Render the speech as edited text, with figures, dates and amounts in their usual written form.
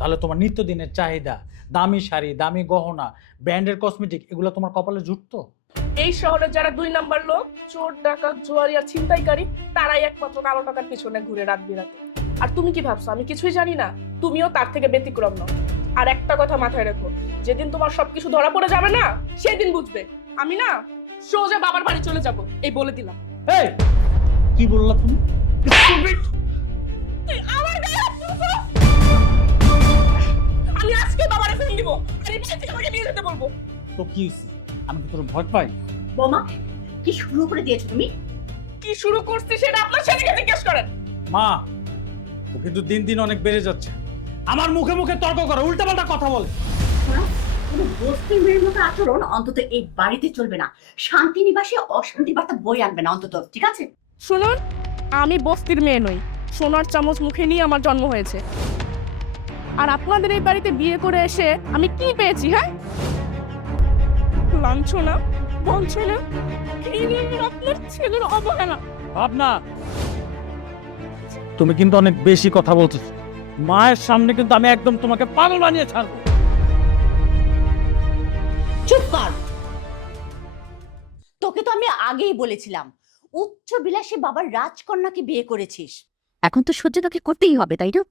তাহলে তোমার নিত্যদিনের চাহিদা, দামি শাড়ি, দামি গহনা, ব্র্যান্ডের কসমেটিক, এগুলো তোমার কপালে জুটতো? এই শহরে যারা 2 নাম্বার লোক, চোর, ডাকাত, জুয়ারি আর ছিনতাইকারী, তারাই একমাত্র কালো টাকার পিছনে ঘুরে রাত বিরাতে। আর তুমি কি ভাবছো আমি কিছুই জানি না? তুমিও তার থেকে ব্যতিক্রম নও। আর একটা কথা মাথায় রেখো, যেদিন তোমার সবকিছু ধরা পড়ে যাবে না, সেদিন বুঝবে আমি না সোজা বাবার বাড়ি চলে যাব, এই বলে দিলাম। এই কি বললা তুমি? তুই আমার গায়ে হাত তুলছো? আমি আজকে বাবারে ফোন দিব আর এই বাড়ি থেকে আমাকে নিয়ে যেতে বলবো। তো কি হইছে? আমি কি তোর ভয় পাই? বোমা, কি শুরু করে দিয়েছো তুমি? কি শুরু করছি সেটা আপনার ছেলেকে জিজ্ঞেস করেন। মা, ও কিন্তু দিন দিন অনেক বেড়ে যাচ্ছে। আমার মুখে মুখে তর্ক করে, উল্টাপাল্টা কথা বলে। শোনো, কোনো বস্তির মেয়ের মতো আচরণ অন্তত এই বাড়িতে চলবে না। শান্তি নিবাসে অশান্তি বার্তা বই আনবে না অন্তত, ঠিক আছে? শুনুন, আমি বস্তির মেয়ে নই, সোনার চামচ মুখে নিয়ে আমার জন্ম হয়েছে। আর আপনাদের এই বাড়িতে বিয়ে করে এসে আমি কি পেয়েছি? হ্যাঁ, লাঞ্ছনা, বঞ্চনা, আপনার ছেলের অবহেলা। ভাবনা, তুমি কিন্তু অনেক বেশি কথা বলছো। মায়ের সামনে কিন্তু আমি একদম তোমাকে পাগল বানিয়ে ছাড়বো। চুপ কর। তোকে তো আমি আগেই বলেছিলাম, উচ্চ বিলাসী বাবার রাজকন্যাকে বিয়ে করেছিস। এখন তো সহ্য তোকে করতেই হবে, তাই না?